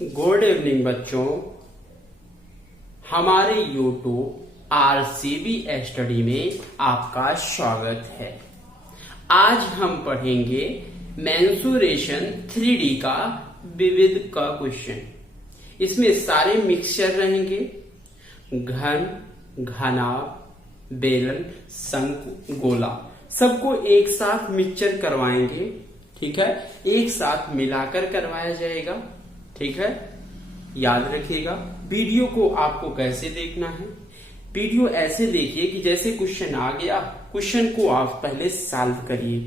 Good evening बच्चों, हमारे YouTube RCB study में आपका स्वागत है। आज हम पढ़ेंगे मेंसुरेशन 3D का विविध का क्वेश्चन। इसमें सारे मिक्सचर रहेंगे, घन, घनाभ, बेलन, शंकु, गोला, सबको एक साथ मिक्सचर करवाएंगे। ठीक है, एक साथ मिलाकर करवाया जाएगा। ठीक है, याद रखिएगा। वीडियो को आपको कैसे देखना है, वीडियो ऐसे देखिए कि जैसे क्वेश्चन आ गया, क्वेश्चन को आप पहले सॉल्व करिए।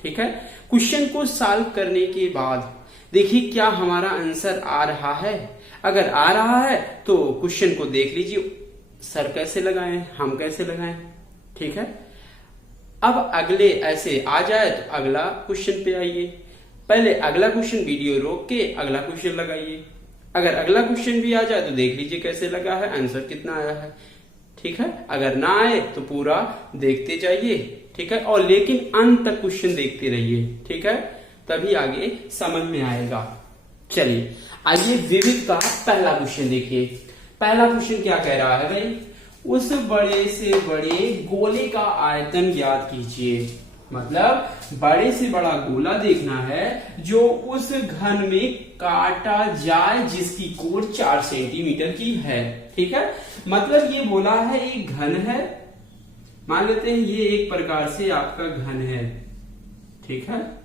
ठीक है, क्वेश्चन को सॉल्व करने के बाद देखिए क्या हमारा आंसर आ रहा है। अगर आ रहा है तो क्वेश्चन को देख लीजिए, सर कैसे लगाएं, हम कैसे लगाएं। ठीक है, अब अगले ऐसे आ जाए तो अगला क्वेश्चन पे आइए। पहले अगला क्वेश्चन वीडियो रोक के अगला क्वेश्चन लगाइए। अगर अगला क्वेश्चन भी आ जाए तो देख लीजिए कैसे लगा है, आंसर कितना आया है। ठीक है, अगर ना आए तो पूरा देखते जाइए। ठीक है, और लेकिन अंत तक क्वेश्चन देखते रहिए। ठीक है, तभी आगे समझ में आएगा। चलिए आइए विविध का पहला क्वेश्चन देखिए। पहला क्वेश्चन क्या कह रहा है भाई, उस बड़े से बड़े गोले का आयतन ज्ञात कीजिए। मतलब बड़े से बड़ा गोला देखना है जो उस घन में काटा जाए जिसकी कोण 4 सेंटीमीटर की है। ठीक है, मतलब ये बोला है एक घन है, मान लेते हैं ये एक प्रकार से आपका घन है। ठीक है,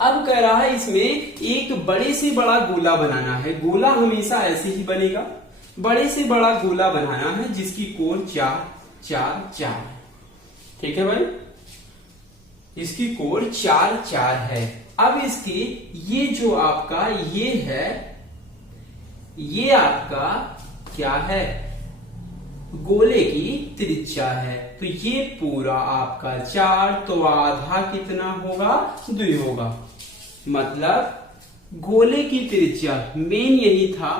अब कह रहा है इसमें एक बड़े से बड़ा गोला बनाना है। गोला हमेशा ऐसे ही बनेगा, बड़े से बड़ा गोला बनाना है जिसकी कोण 4 4 4 है। ठीक है भाई, इसकी कोण 4 4 है। अब इसकी ये जो आपका ये है, ये आपका क्या है, गोले की त्रिज्या है। तो ये पूरा आपका 4, तो आधा कितना होगा, 2 होगा। मतलब गोले की त्रिज्या मेन यही था,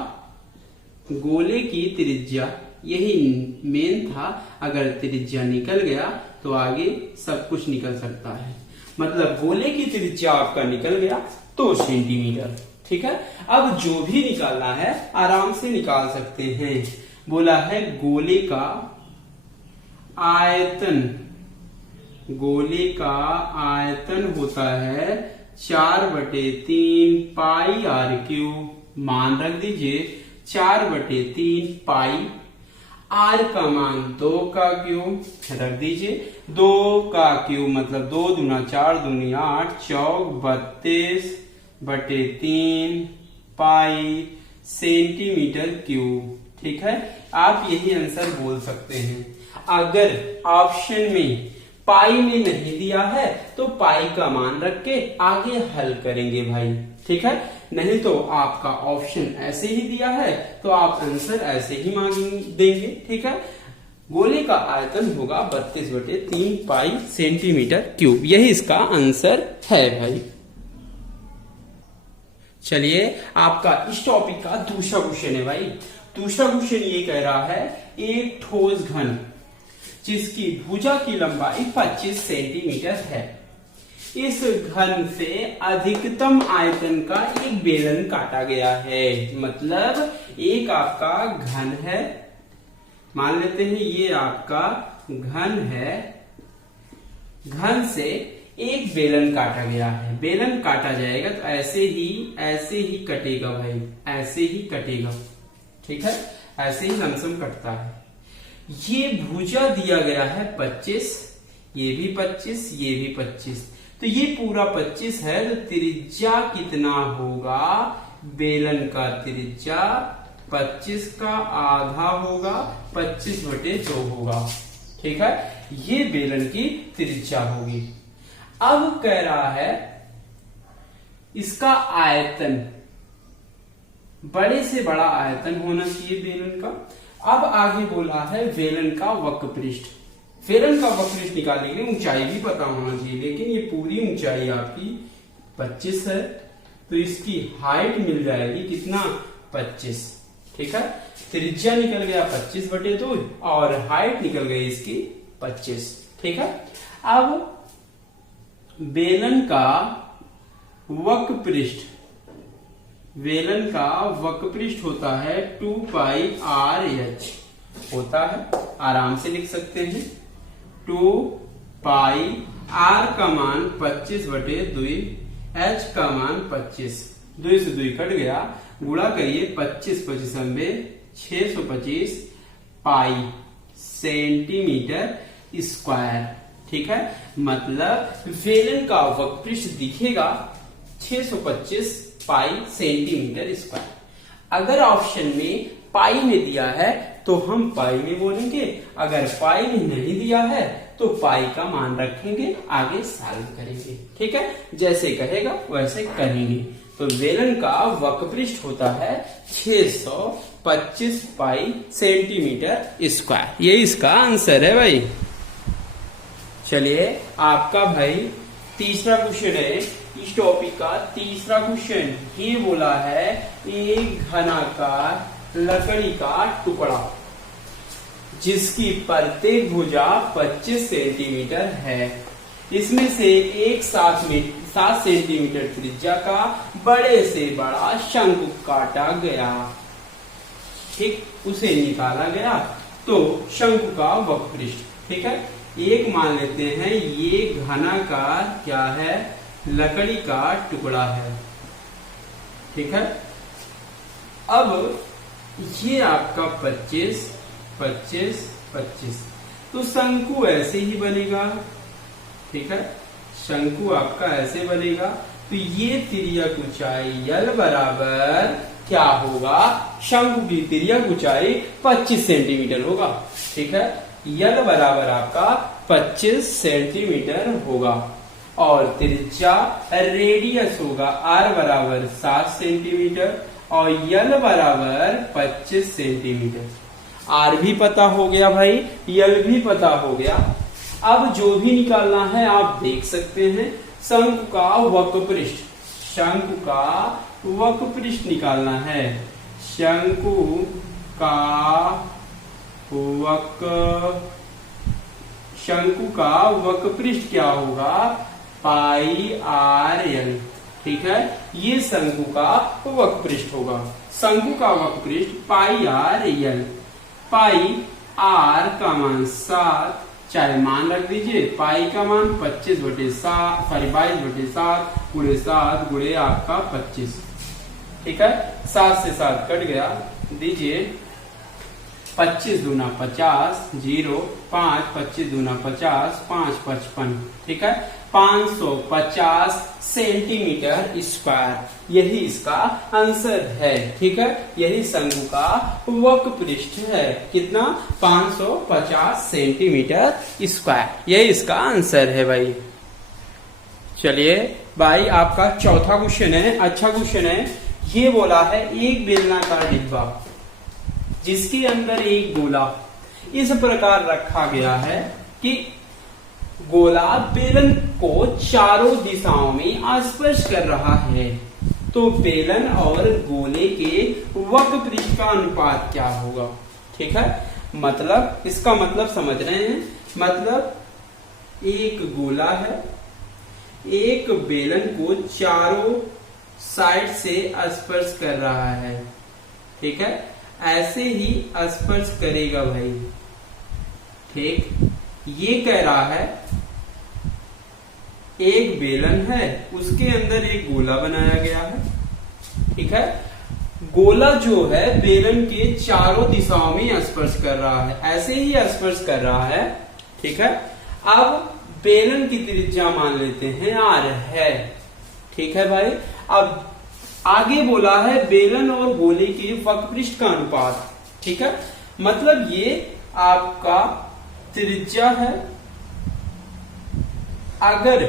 गोले की त्रिज्या यही मेन था। अगर त्रिज्या निकल गया तो आगे सब कुछ निकल सकता है। मतलब गोले की त्रिज्या आपका निकल गया 2 सेंटीमीटर। ठीक है, अब जो भी निकालना है आराम से निकाल सकते हैं। बोला है गोले का आयतन, गोले का आयतन होता है 4/3 पाई आर क्यूब। मान रख दीजिए 4/3 पाई, आर का मान 2 का क्यूब रख दीजिए। 2 का क्यूब मतलब 2 दूना 4 दूनी 8, चौक 32/3 पाई सेंटीमीटर क्यूब। ठीक है, आप यही आंसर बोल सकते हैं। अगर ऑप्शन में पाई में नहीं दिया है तो पाई का मान रख के आगे हल करेंगे भाई। ठीक है, नहीं तो आपका ऑप्शन ऐसे ही दिया है तो आप आंसर ऐसे ही देंगे। ठीक है, गोले का आयतन होगा 32/3 पाई सेंटीमीटर क्यूब, यही इसका आंसर है भाई। चलिए आपका इस टॉपिक का दूसरा क्वेश्चन है भाई। दूसरा क्वेश्चन ये कह रहा है एक ठोस घन जिसकी भुजा की लंबाई 25 सेंटीमीटर है, इस घन से अधिकतम आयतन का एक बेलन काटा गया है। मतलब एक आपका घन है, मान लेते हैं ये आपका घन है, घन से एक बेलन काटा गया है। बेलन काटा जाएगा तो ऐसे ही कटेगा भाई, ऐसे ही कटेगा। ठीक है, ऐसे ही लमसम कटता है। ये भुजा दिया गया है 25, ये भी 25, ये भी 25, तो ये पूरा 25 है। तो त्रिज्या कितना होगा, बेलन का त्रिज्या 25 का आधा होगा, 25/2 होगा। ठीक है, ये बेलन की त्रिज्या होगी। अब कह रहा है इसका आयतन, बड़े से बड़ा आयतन होना चाहिए बेलन का। अब आगे बोला है बेलन का वक्रपृष्ठ। बेलन का वक्रपृष्ठ निकालने के लिए ऊंचाई भी पता होना चाहिए, लेकिन ये पूरी ऊंचाई आपकी 25 है तो इसकी हाइट मिल जाएगी कितना, 25। ठीक है, त्रिज्या निकल गया 25/2 और हाइट निकल गई इसकी 25। ठीक है, अब बेलन का वक्रपृष्ठ बेलन का वक्रपृष्ठ होता है 2 पाई आर एच होता है, आराम से लिख सकते हैं 2 पाई आर का मान 25/2, एच का मान 25, 2 से 2 कट गया, गुणा करिए 25 25 625 पाई सेंटीमीटर स्क्वायर। ठीक है, मतलब बेलन का वक्रपृष्ठ दिखेगा 625 पाई सेंटीमीटर स्क्वायर। अगर ऑप्शन में पाई में दिया है तो हम पाई में बोलेंगे, अगर पाई में नहीं दिया है तो पाई का मान रखेंगे, आगे सॉल्व करेंगे। ठीक है, जैसे कहेगा वैसे करेंगे। तो बेलन का वक्रपृष्ठ होता है 625 पाई सेंटीमीटर स्क्वायर। ये इसका आंसर है भाई। चलिए आपका भाई तीसरा क्वेश्चन है, इस टॉपिक का तीसरा क्वेश्चन। ये बोला है एक घनाकार लकड़ी का टुकड़ा जिसकी प्रत्येक भुजा 25 सेंटीमीटर है, इसमें से एक 7 सेंटीमीटर त्रिज्या का बड़े से बड़ा शंकु काटा गया। ठीक, उसे निकाला गया तो शंकु का वक्रपृष्ठ। ठीक है, एक मान लेते हैं ये घनाकार क्या है, लकड़ी का टुकड़ा है। ठीक है, अब ये आपका 25 25 25, तो शंकु ऐसे ही बनेगा। ठीक है, शंकु आपका ऐसे बनेगा। तो ये तिर्यक ऊंचाई यल बराबर क्या होगा, शंकु की तिर्यक ऊंचाई 25 सेंटीमीटर होगा। ठीक है, यल बराबर आपका 25 सेंटीमीटर होगा और त्रिज्या रेडियस होगा आर बराबर 7 सेंटीमीटर और यल बराबर 25 सेंटीमीटर। आर भी पता हो गया भाई, यल भी पता हो गया। अब जो भी निकालना है आप देख सकते हैं। शंकु का वक्रपृष्ठ, शंकु का वक्रपृष्ठ निकालना है। शंकु का वक्रपृष्ठ क्या होगा, पाई आर एल। ठीक है, ये शंकु का वक्रपृष्ठ होगा। शंकु का वक्रपृष्ठ पाई आर एल। पाई आर का मान 7, चाहे मान रख दीजिए, पाई का मान 22/7 गुणे 7 गुणे आपका 25। ठीक है, 7 से 7 कट गया, दीजिए 25 दूना 50, 0 5, 25 दूना 50, 5 55। ठीक है, 550 सेंटीमीटर स्क्वायर, यही इसका आंसर है। ठीक है, यही शंकु का वक्रपृष्ठ है, कितना 550 सेंटीमीटर स्क्वायर, यही इसका आंसर है भाई। चलिए भाई आपका चौथा क्वेश्चन है, अच्छा क्वेश्चन है। ये बोला है एक बेलनाकार डिब्बा जिसके अंदर एक गोला इस प्रकार रखा गया है कि गोला बेलन को चारों दिशाओं में स्पर्श कर रहा है, तो बेलन और गोले के वक्रपृष्ठ का अनुपात क्या होगा। ठीक है, मतलब इसका मतलब समझ रहे हैं। मतलब एक गोला है, एक बेलन को चारों साइड से स्पर्श कर रहा है। ठीक है, ऐसे ही स्पर्श करेगा भाई। ठीक, ये कह रहा है एक बेलन है, उसके अंदर एक गोला बनाया गया है। ठीक है, गोला जो है बेलन के चारों दिशाओं में स्पर्श कर रहा है, ऐसे ही स्पर्श कर रहा है। ठीक है, अब बेलन की त्रिज्या मान लेते हैं आर है। ठीक है भाई, अब आगे बोला है बेलन और गोले के वक्रपृष्ठ का अनुपात। ठीक है, मतलब ये आपका त्रिज्या है। अगर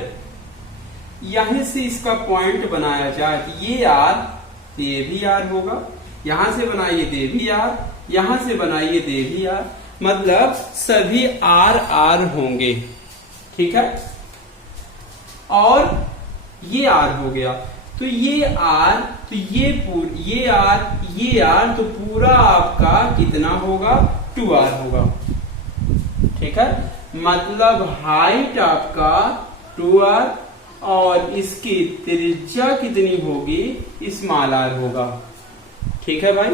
यहां से इसका पॉइंट बनाया जाए तो ये आर, तो ये भी आर होगा। यहां से बनाइए तो ये भी आर, यहां से बनाइए तो ये भी आर, मतलब सभी आर आर होंगे। ठीक है, और ये आर हो गया, तो ये आर, तो ये आर, तो पूरा आपका कितना होगा, 2r होगा। ठीक है, मतलब हाइट आपका 2r और इसकी त्रिज्या कितनी होगी, स्मॉल आर होगा। ठीक है भाई,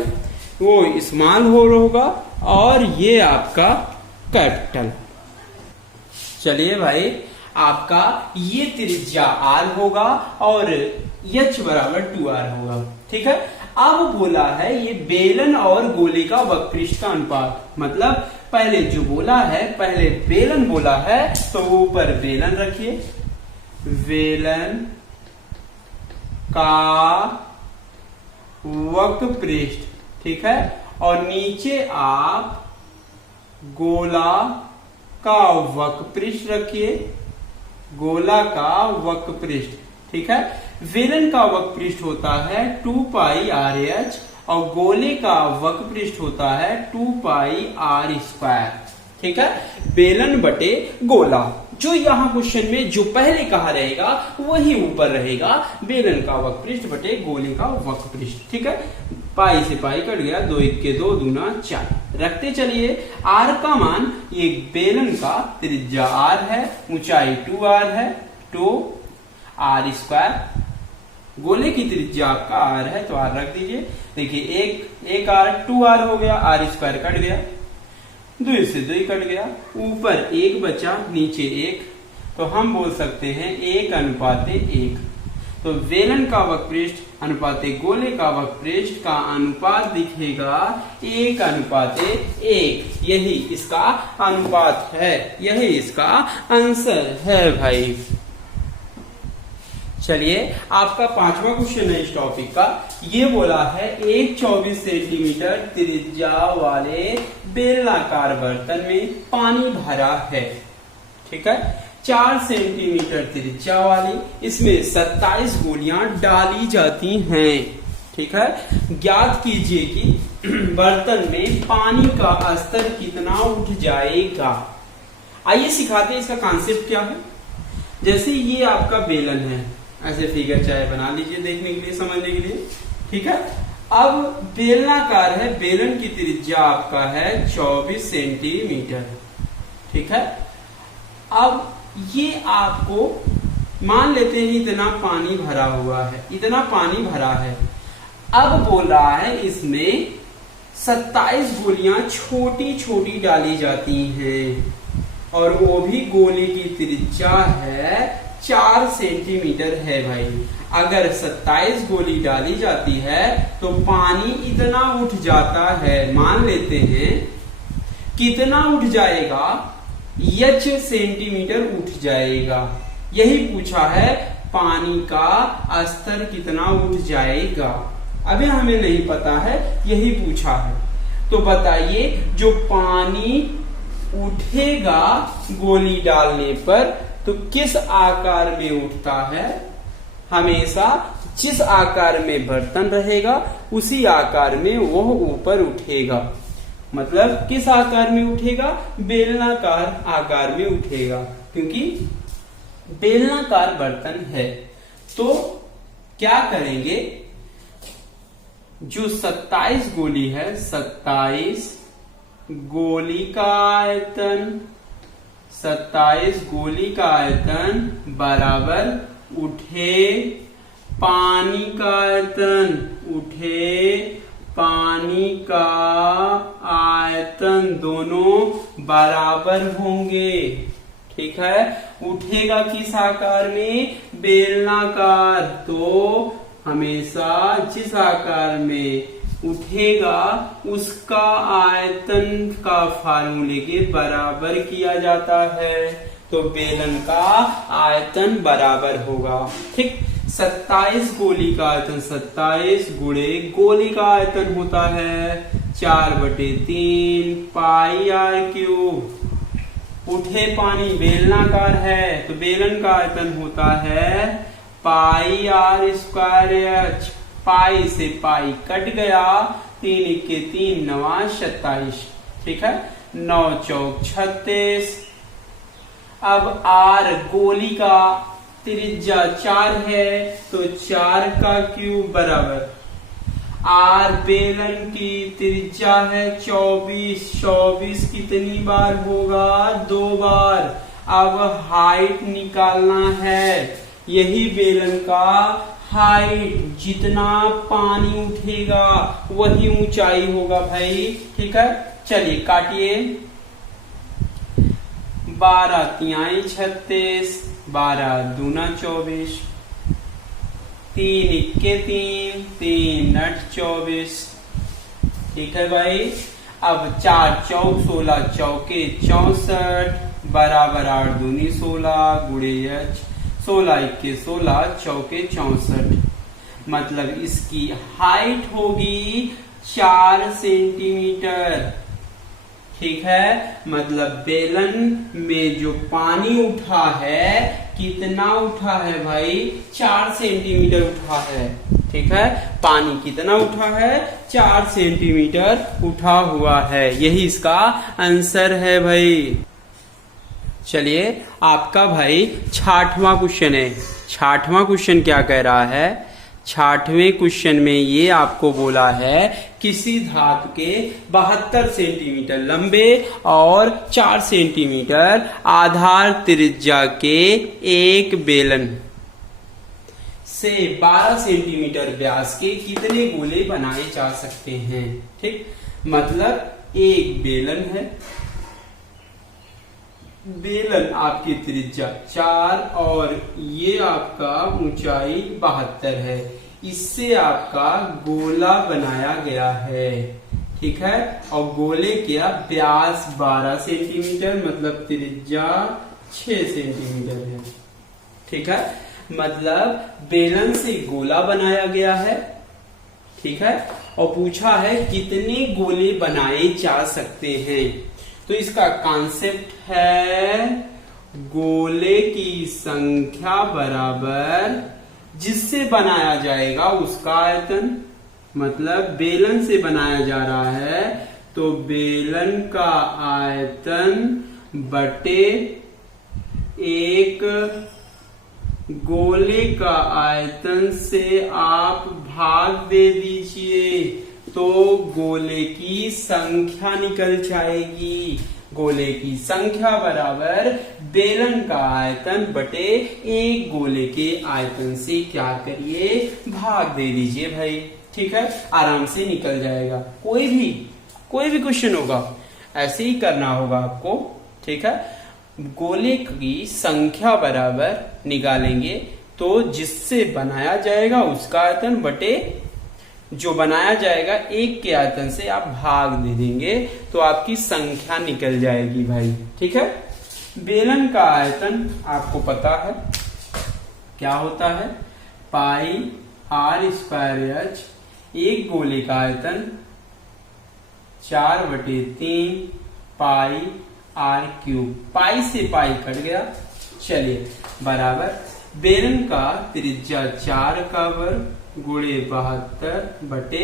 वो स्मॉल होगा और ये आपका कैपिटल। चलिए भाई, आपका ये त्रिज्या आर होगा और h बराबर 2r होगा। ठीक है, अब बोला है ये बेलन और गोले का वक्रपृष्ठ का अनुपात, मतलब पहले जो बोला है, पहले बेलन बोला है तो ऊपर बेलन रखिए, बेलन का वक्रपृष्ठ। ठीक है, और नीचे आप गोला का वक्रपृष्ठ रखिए, गोला का वक्रपृष्ठ। ठीक है, बेलन का वक्रपृष्ठ होता है 2 पाई आर एच और गोले का वक्रपृष्ठ होता है 2 पाई आर स्क्वायर। ठीक है, बेलन बटे गोला, जो यहाँ क्वेश्चन में जो पहले कहा रहेगा वही ऊपर रहेगा, बेलन का वक्रपृष्ठ बटे गोले का वक्रपृष्ठ। ठीक है, पाई से पाई कट गया, 2 1 2 दूना 4 रखते चलिए। आर का मान, ये बेलन का त्रिज्या आर है, ऊंचाई 2r है, 2r स्क्वायर, गोले की त्रिज्या आपका आर है तो आर रख दीजिए। देखिए एक आर 2r हो गया, आर स्क्वायर कट गया, 2 से 2 कट गया, ऊपर 1 बचा, नीचे 1, तो हम बोल सकते हैं 1:1। तो बेलन का वक्रपृष्ठ अनुपाते गोले का वक्रपृष्ठ का अनुपात दिखेगा 1:1। यही इसका अनुपात है, यही इसका आंसर है भाई। चलिए, आपका 5वां क्वेश्चन है इस टॉपिक का। ये बोला है एक 24 सेंटीमीटर त्रिज्या वाले बेलनाकार बर्तन में पानी भरा है। ठीक है, 4 सेंटीमीटर त्रिज्या वाली, इसमें 27 गोलियां डाली जाती हैं। ठीक है, ज्ञात कीजिए कि बर्तन में पानी का स्तर कितना उठ जाएगा। आइए सिखाते हैं इसका कॉन्सेप्ट क्या है। जैसे ये आपका बेलन है, ऐसे फिगर चाहे बना लीजिए देखने के लिए, समझने के लिए। ठीक है, अब बेलनाकार है, बेलन की त्रिज्या आपका है 24 सेंटीमीटर। ठीक है, अब ये आपको मान लेते हैं इतना पानी भरा हुआ है, इतना पानी भरा है। अब बोल रहा है इसमें 27 गोलियां छोटी छोटी डाली जाती हैं और वो भी गोले की त्रिज्या है 4 सेंटीमीटर है भाई। अगर 27 गोली डाली जाती है तो पानी इतना उठ जाता है, मान लेते हैं कितना उठ जाएगा, h सेंटीमीटर उठ जाएगा। यही पूछा है, पानी का स्तर कितना उठ जाएगा। अभी हमें नहीं पता है, यही पूछा है। तो बताइए, जो पानी उठेगा गोली डालने पर तो किस आकार में उठता है। हमेशा जिस आकार में बर्तन रहेगा उसी आकार में वह ऊपर उठेगा। मतलब किस आकार में उठेगा, बेलनाकार आकार में उठेगा, क्योंकि बेलनाकार बर्तन है। तो क्या करेंगे, जो 27 गोली है, 27 गोली का आयतन, 27 गोली का आयतन बराबर उठे पानी का आयतन, उठे पानी का आयतन, दोनों बराबर होंगे। ठीक है, उठेगा किस आकार में, बेलनाकार। तो हमेशा जिस आकार में उठेगा उसका आयतन का फार्मूले के बराबर किया जाता है, तो बेलन का आयतन बराबर होगा। ठीक, 27 गोली का आयतन 27 गुणे गोली का आयतन होता है 4/3 पाई आर क्यूब। उठे पानी बेलनाकार है तो बेलन का आयतन होता है पाई आर स्क्वायर एच। पाई से पाई कट गया, 3 1 3 9 27। ठीक है, 9 चौक 36। अब आर गोली का त्रिज्या 4 है तो 4 का क्यूब बराबर आर बेलन की त्रिज्या है 24। 24 कितनी बार होगा, 2 बार। अब हाइट निकालना है, यही बेलन का हाइट, जितना पानी उठेगा वही ऊंचाई होगा भाई। ठीक है, चलिए काटिए। 12 तिहाई 36, 12 दूना 24, 3 इक्के 3, 3 नट 24। ठीक है भाई। अब 4 चौक 16, चौके 64, बराबर 8 दूनी 16 गुणे 16 इक्के 16, चौके 64। मतलब इसकी हाइट होगी 4 सेंटीमीटर। ठीक है, मतलब बेलन में जो पानी उठा है कितना उठा है भाई? 4 सेंटीमीटर उठा है। ठीक है, पानी कितना उठा है? 4 सेंटीमीटर उठा हुआ है। यही इसका आंसर है भाई। चलिए आपका भाई 66वां क्वेश्चन है। 66वां क्वेश्चन क्या कह रहा है? 66वें क्वेश्चन में ये आपको बोला है किसी धातु के 72 सेंटीमीटर लंबे और 4 सेंटीमीटर आधार त्रिज्या के एक बेलन से 12 सेंटीमीटर व्यास के कितने गोले बनाए जा सकते हैं। ठीक, मतलब एक बेलन है, बेलन आपकी त्रिज्या 4 और ये आपका ऊंचाई 72 है। इससे आपका गोला बनाया गया है। ठीक है, और गोले क्या? व्यास 12 सेंटीमीटर, मतलब त्रिज्या 6 सेंटीमीटर है। ठीक है, मतलब बेलन से गोला बनाया गया है। ठीक है, और पूछा है कितने गोले बनाए जा सकते हैं। तो इसका कॉन्सेप्ट है गोले की संख्या बराबर जिससे बनाया जाएगा उसका आयतन। मतलब बेलन से बनाया जा रहा है तो बेलन का आयतन बटे एक गोले का आयतन से आप भाग दे दीजिए तो गोले की संख्या निकल जाएगी। गोले की संख्या बराबर बेलन का आयतन बटे एक गोले के आयतन से क्या करिए? भाग दे दीजिए भाई। ठीक है, आराम से निकल जाएगा। कोई भी क्वेश्चन होगा ऐसे ही करना होगा आपको। ठीक है, गोले की संख्या बराबर निकालेंगे तो जिससे बनाया जाएगा उसका आयतन बटे जो बनाया जाएगा एक के आयतन से आप भाग दे देंगे तो आपकी संख्या निकल जाएगी भाई। ठीक है, बेलन का आयतन आपको पता है क्या होता है? पाई r स्क्वायर h। एक गोले का आयतन 4/3 पाई r क्यूब। पाई से पाई कट गया। चलिए बराबर बेलन का त्रिज्या 4 का वर्ग गुणे 72 बटे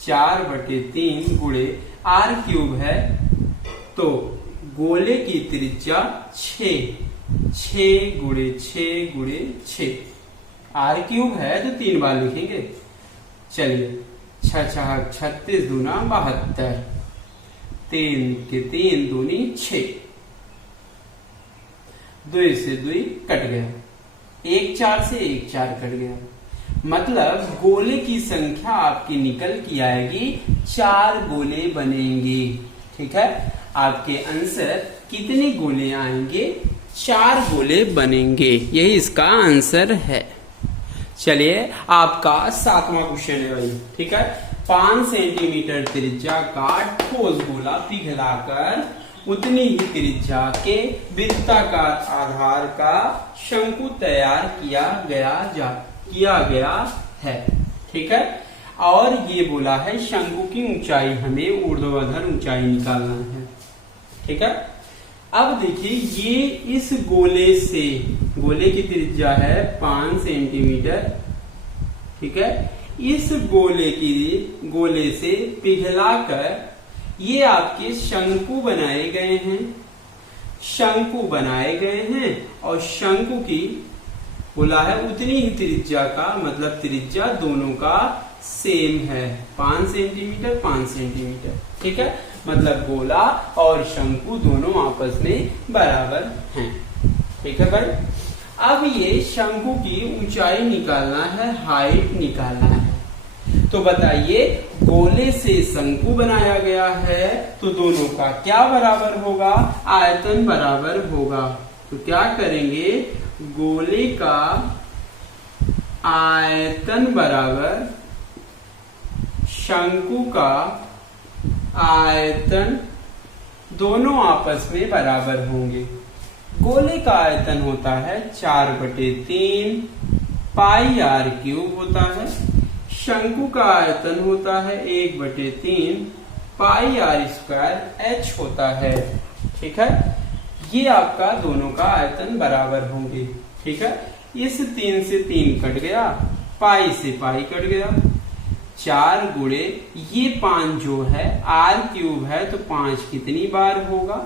4/3 गुणे r क्यूब है तो गोले की त्रिज्या 6 गुणे 6 r क्यूब है तो 3 बार लिखेंगे। चलिए 6 36 दूना 72, 3 के 3 दूनी 6, 2 से 2 कट गया, 1 4 से 1 4 कट गया। मतलब गोले की संख्या आपकी निकल की आएगी 4 गोले बनेंगे। ठीक है, आपके आंसर कितने गोले आएंगे? 4 गोले बनेंगे। यही इसका आंसर है। चलिए आपका 7वां क्वेश्चन है भाई। ठीक है, 5 सेंटीमीटर त्रिज्या का ठोस गोला पिघलाकर उतनी ही त्रिज्या के वृत्ताकार आधार का शंकु तैयार किया गया है। ठीक है, और ये बोला है शंकु की ऊंचाई हमें ऊर्ध्वाधर ऊंचाई निकालना है। ठीक है, अब देखिए ये इस गोले की त्रिज्या है 5 सेंटीमीटर। ठीक है, इस गोले से पिघलाकर ये आपके शंकु बनाए गए हैं और शंकु की बोला है उतनी ही त्रिज्या का, मतलब त्रिज्या दोनों का सेम है 5 सेंटीमीटर 5 सेंटीमीटर। ठीक है, मतलब गोला और शंकु दोनों आपस में बराबर हैं। ठीक है भाई, अब ये शंकु की ऊंचाई निकालना है, हाइट निकालना है। तो बताइए, गोले से शंकु बनाया गया है तो दोनों का क्या बराबर होगा? आयतन बराबर होगा। तो क्या करेंगे, गोले का आयतन बराबर शंकु का आयतन, दोनों आपस में बराबर होंगे। गोले का आयतन होता है 4/3 पाई r क्यूब होता है। शंकु का आयतन होता है 1/3 पाई r² h होता है। ठीक है, ये आपका दोनों का आयतन बराबर होंगे। ठीक है, इस 3 से 3 कट गया, पाई से पाई कट गया, 4 गुणे ये 5 जो है r³ है तो 5 कितनी बार होगा?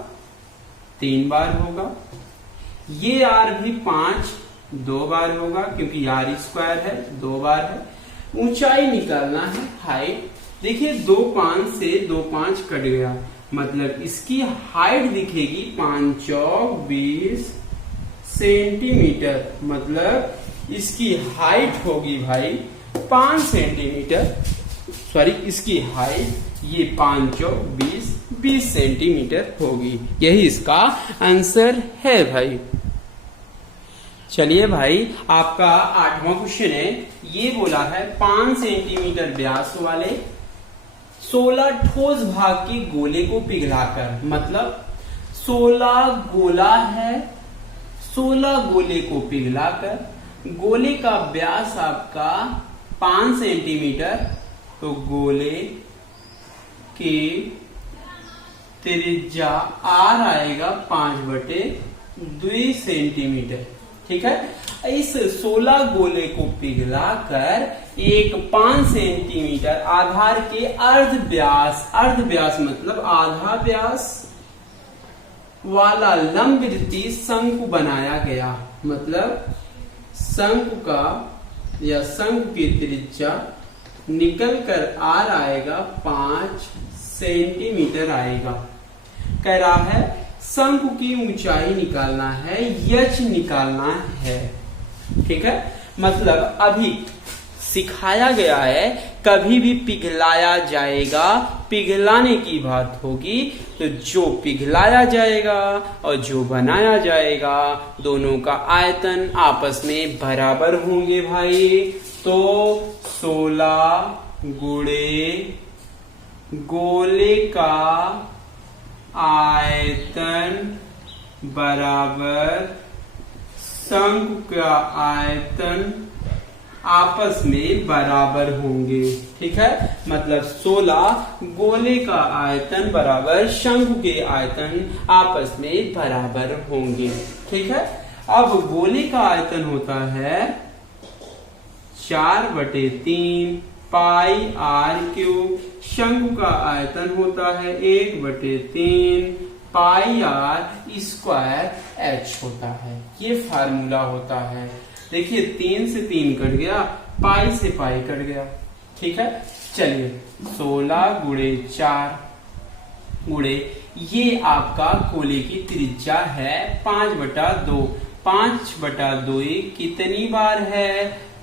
3 बार होगा। ये r भी 5 2 बार होगा क्योंकि r² है, 2 बार है। ऊंचाई निकालना है, हाइट। देखिए 2 5 से 2 5 कट गया, मतलब इसकी हाइट दिखेगी 5 चौक 20 सेंटीमीटर, मतलब इसकी हाइट होगी भाई 5 सेंटीमीटर। सॉरी, इसकी हाइट ये 5 चौक 20 सेंटीमीटर होगी। यही इसका आंसर है भाई। चलिए भाई, आपका 8वां क्वेश्चन है। ये बोला है 5 सेंटीमीटर व्यास वाले 16 ठोस भाग के गोले को पिघलाकर, मतलब 16 गोला है, 16 गोले को पिघलाकर गोले का व्यास आपका 5 सेंटीमीटर, तो गोले की त्रिज्या r आएगा 5/2 सेंटीमीटर। ठीक है, इस 16 गोले को पिघलाकर एक 5 सेंटीमीटर आधार के अर्ध व्यास मतलब आधा व्यास वाला लंबवृत्तीय शंकु बनाया गया। मतलब शंकु का या शंकु की त्रिज्या निकल कर r आएगा 5 सेंटीमीटर आएगा। कह रहा है शंकु की ऊंचाई निकालना है, यच निकालना है। ठीक है, मतलब अभी सिखाया गया है कभी भी पिघलाया जाएगा, पिघलाने की बात होगी तो जो पिघलाया जाएगा और जो बनाया जाएगा दोनों का आयतन आपस में बराबर होंगे भाई। तो 16 गुणे गोले का आयतन बराबर शंकु का आयतन आपस में बराबर होंगे। ठीक है, मतलब 16 गोले का आयतन बराबर शंकु के आयतन आपस में बराबर होंगे। ठीक है, अब गोले का आयतन होता है 4/3 पाई r³, शंकु का आयतन होता है 1/3 पाई r² h होता है। ये फार्मूला होता है। देखिए 3 से 3 कट गया, पाई से पाई कट गया। ठीक है, चलिए 16 गुणे 4 गुणे ये आपका गोले की त्रिज्या है 5/2। 5/2 कितनी बार है?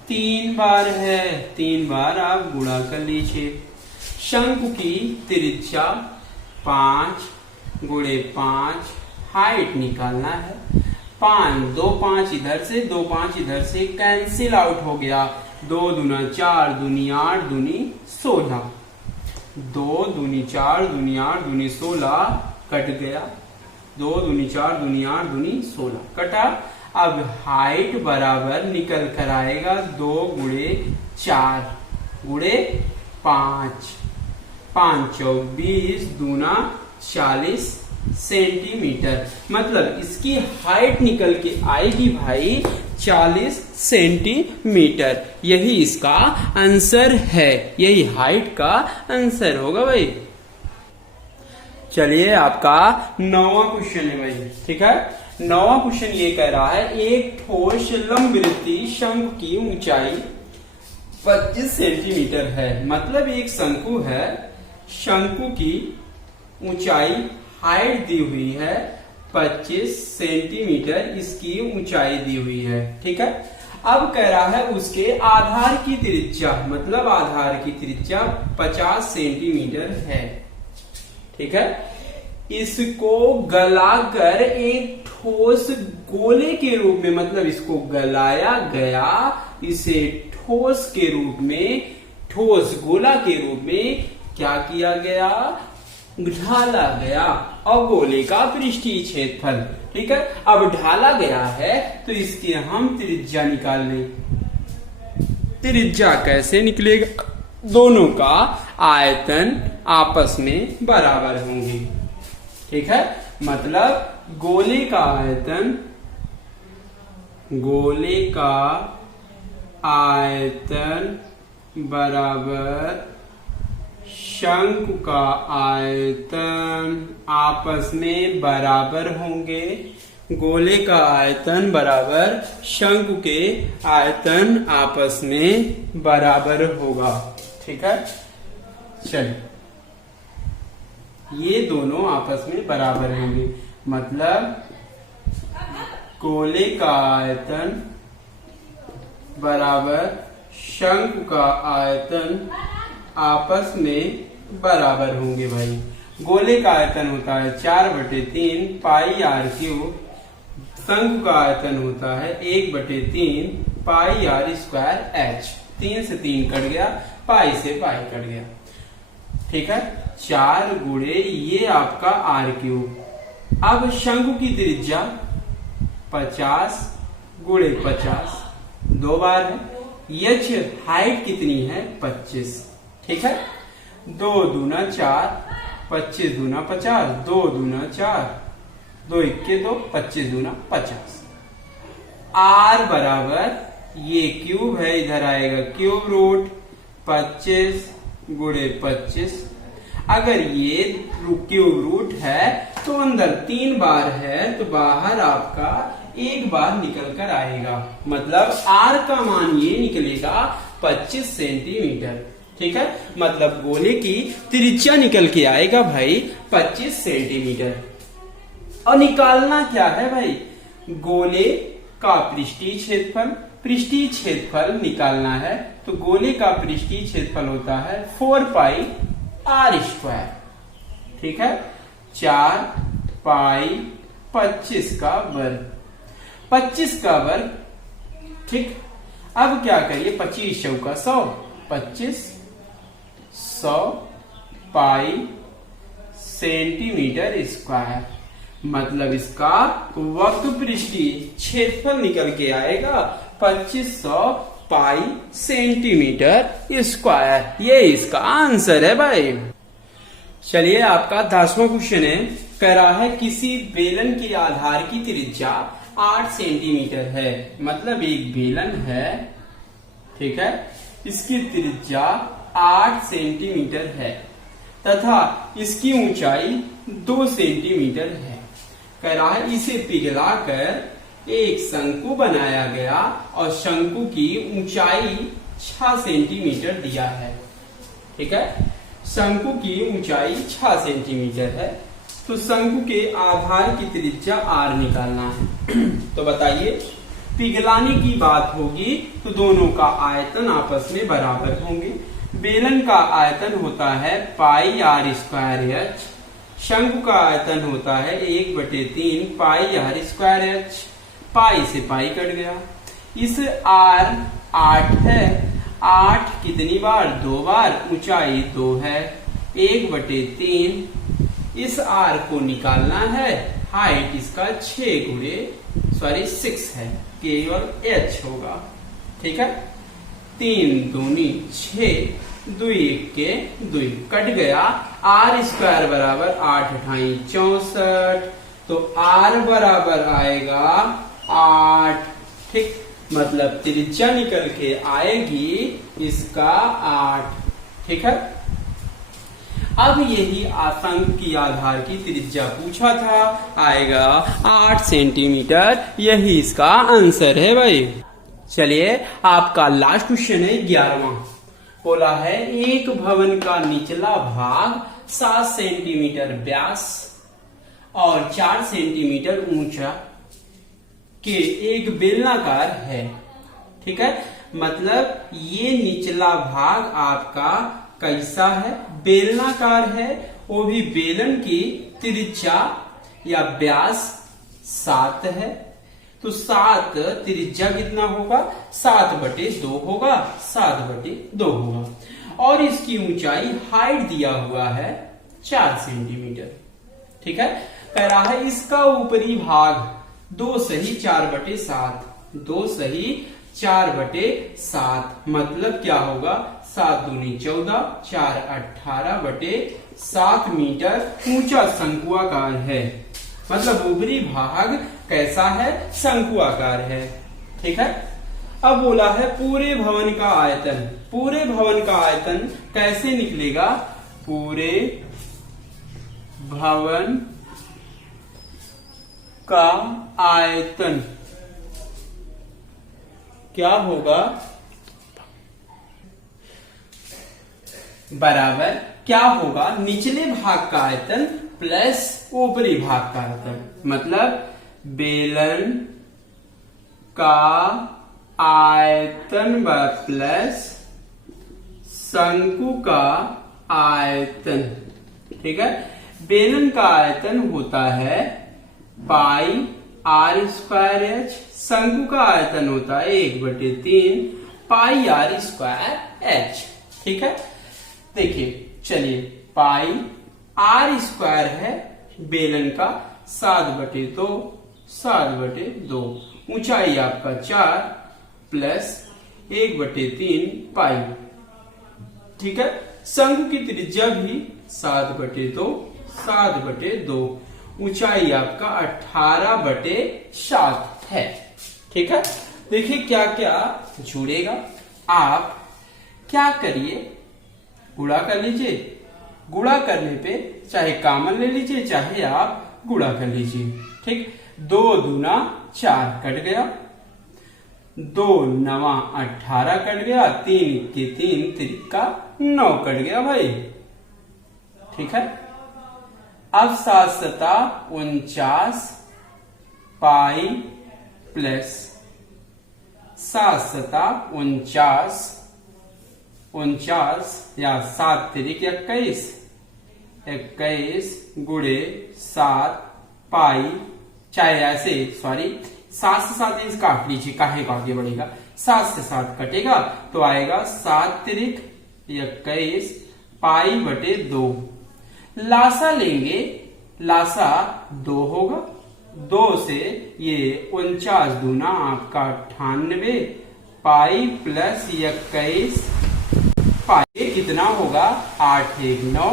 3 बार है। 3 बार आप गुणा कर लीजिए। शंकु की त्रिज्या 5 गुणे 5, हाइट निकालना है 5, 2 5 इधर से 2 5 इधर से कैंसिल आउट हो गया। 2 दूना 4 दूनी 8 दूनी 16, 2 दूनी 4 दूनी 8 दूनी 16 कट गया। 2 दूनी 4 दूनी 8 दूनी 16 कटा। अब हाइट बराबर निकल कर आएगा 2 गुणे 4 गुणे 5, 5 चौक 20 दूना 40 सेंटीमीटर। मतलब इसकी हाइट निकल के आएगी भाई 40 सेंटीमीटर। यही इसका आंसर है, यही हाइट का आंसर होगा भाई। चलिए आपका 9वां क्वेश्चन है भाई। ठीक है, 9वां क्वेश्चन ये कह रहा है एक ठोस लंबवृत्तीय शंकु की ऊंचाई 25 सेंटीमीटर है। मतलब एक शंकु है, शंकु की ऊंचाई हाइट दी हुई है 25 सेंटीमीटर इसकी ऊंचाई दी हुई है। ठीक है, अब कह रहा है उसके आधार की त्रिज्या, मतलब आधार की त्रिज्या 50 सेंटीमीटर है। ठीक है, इसको गलाकर एक ठोस गोले के रूप में, मतलब इसको गलाया गया, इसे ठोस के रूप में, ठोस गोला के रूप में क्या किया गया, ढाला गया, और गोले का पृष्ठीय क्षेत्रफल। ठीक है, अब ढाला गया है तो इसकी हम त्रिज्या निकाल लें। त्रिज्या कैसे निकलेगा, दोनों का आयतन आपस में बराबर होंगे। ठीक है, मतलब गोले का आयतन, गोले का आयतन बराबर शंकु का आयतन आपस में बराबर होंगे। गोले का आयतन बराबर शंकु के आयतन आपस में बराबर होगा। ठीक है, चलिए ये दोनों आपस में बराबर होंगे, मतलब गोले का आयतन बराबर शंकु का आयतन आपस में बराबर होंगे। भाई गोले का आयतन होता है 4/3 पाई आर क्यूब, शंकु का आयतन होता है 1/3 पाई आर स्क्वायर एच। 3 से 3 कट गया, पाई से पाई कट गया। ठीक है, 4 गुणे ये आपका आर क्यूब। अब शंकु की त्रिज्या 50 गुणे 50 दो बार है, एच हाइट कितनी है 25। ठीक है, 2 दूना 4, 25 दूना 50, 2 दूना 4, 2 इक्के 2, 25 दूना 50। आर बराबर ये क्यूब है, इधर आएगा क्यूब रूट 25 गुणे 25। अगर ये क्यूब रूट है तो अंदर 3 बार है तो बाहर आपका 1 बार निकल कर आएगा, मतलब आर का मान ये निकलेगा 25 सेंटीमीटर। ठीक है, मतलब गोले की त्रिज्या निकल के आएगा भाई 25 सेंटीमीटर। और निकालना क्या है भाई, गोले का पृष्ठीय क्षेत्रफल। पृष्ठीय क्षेत्रफल निकालना है तो गोले का पृष्ठीय क्षेत्रफल होता है 4 पाई आर स्क्वायर। ठीक है, 4 पाई 25 का वर्ग, 25 का वर्ग। ठीक, अब क्या करिए, 25 चौका 100, 25 100 पाई सेंटीमीटर स्क्वायर, मतलब इसका वक्र पृष्ठीय क्षेत्रफल निकल के आएगा 2500 पाई सेंटीमीटर स्क्वायर। ये इसका आंसर है भाई। चलिए आपका 10वां क्वेश्चन है, कह रहा है किसी बेलन के आधार की त्रिज्या 8 सेंटीमीटर है, मतलब एक बेलन है। ठीक है, इसकी त्रिज्या 8 सेंटीमीटर है तथा इसकी ऊंचाई 2 सेंटीमीटर है। कह रहा है इसे पिघलाकर एक शंकु बनाया गया और शंकु की ऊंचाई 6 सेंटीमीटर दिया है। ठीक है, शंकु की ऊंचाई 6 सेंटीमीटर है तो शंकु के आधार की त्रिज्या r निकालना है। तो बताइए, पिघलाने की बात होगी तो दोनों का आयतन आपस में बराबर होंगे। बेलन का आयतन होता है पाई आर स्क्वायर एच, शंकु का आयतन होता है 1/3 पाई आर स्क्वायर एच। पाई से पाई कट गया, इस r 8 है, 8 कितनी बार, 2 बार, ऊंचाई 2 है, 1/3। इस r को निकालना है, हाइट इसका 6 है, केवल h होगा। ठीक है, 3 दूनी 6, 2 इक्के 2 कट गया, आर स्क्वायर बराबर 8 अठाई 64, तो आर बराबर आएगा 8। ठीक, मतलब त्रिज्या निकल के आएगी इसका 8। ठीक है, अब यही शंकु की आधार की त्रिज्या पूछा था, आएगा 8 सेंटीमीटर, यही इसका आंसर है भाई। चलिए आपका लास्ट क्वेश्चन है 11वां। बोला है एक भवन का निचला भाग 7 सेंटीमीटर व्यास और 4 सेंटीमीटर ऊंचा के एक बेलनाकार है। ठीक है, मतलब ये निचला भाग आपका कैसा है, बेलनाकार है, वो भी बेलन की त्रिज्या या व्यास 7 है। तो 7 त्रिज्या कितना होगा, 7/2 होगा, 7/2 होगा। और इसकी ऊंचाई हाइट दिया हुआ है 4 सेंटीमीटर। ठीक है, कह रहा है इसका ऊपरी भाग 2 सही 4/7, 2 सही 4/7 मतलब क्या होगा, 7 दूनी 14, 4 18/7 मीटर ऊंचा शंकुआकार है। मतलब ऊपरी भाग कैसा है, शंकुआकार है। ठीक है, अब बोला है पूरे भवन का आयतन। पूरे भवन का आयतन कैसे निकलेगा, पूरे भवन का आयतन क्या होगा, बराबर क्या होगा, निचले भाग का आयतन प्लस ऊपरी भाग का आयतन। मतलब बेलन का आयतन प्लस शंकु का आयतन। ठीक है, बेलन का आयतन होता है पाई r²h, शंकु का आयतन होता है 1/3 पाई r²h। ठीक है, देखिए चलिए पाई r² है बेलन का 7/2, 7/2 ऊंचाई आपका 4 प्लस 1/3 पाई। ठीक है, शंकु की त्रिज्या भी 7/2, 7/2 ऊंचाई आपका 18/7 है। ठीक है, देखिए क्या क्या जुड़ेगा। आप क्या करिए, गुणा कर लीजिए। गुणा करने पे चाहे कॉमन ले लीजिए, चाहे आप गुणा कर लीजिए। ठीक, 2 दूना 4 कट गया, 2 9 18 कट गया, 3 के 3 त्रिका 9 कट गया भाई। ठीक है, अब 7 सता 49 पाई प्लस 7 सता 49 या 7 त्रिक 21, 21 गुणे 7 पाई, चाहे ऐसे 7 से 7 इंच काट लीजिए, काहे को आगे बढ़ेगा, 7 से 7 कटेगा तो आएगा 7 त्रिक 21 पाई/2। लासा लेंगे, लासा 2 होगा, 2 से ये 49 दूना आपका 98 पाई प्लस 21 पाई कितना होगा 8 1 9,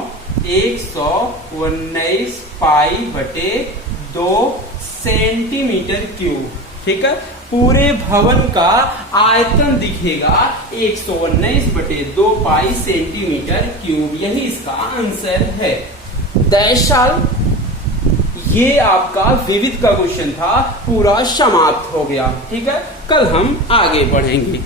119 पाई/2 सेंटीमीटर क्यूब। ठीक है, पूरे भवन का आयतन दिखेगा 119/2 पाई सेंटीमीटर क्यूब। यही इसका आंसर है। दैशाल ये आपका विविध का क्वेश्चन था, पूरा समाप्त हो गया। ठीक है, कल हम आगे बढ़ेंगे।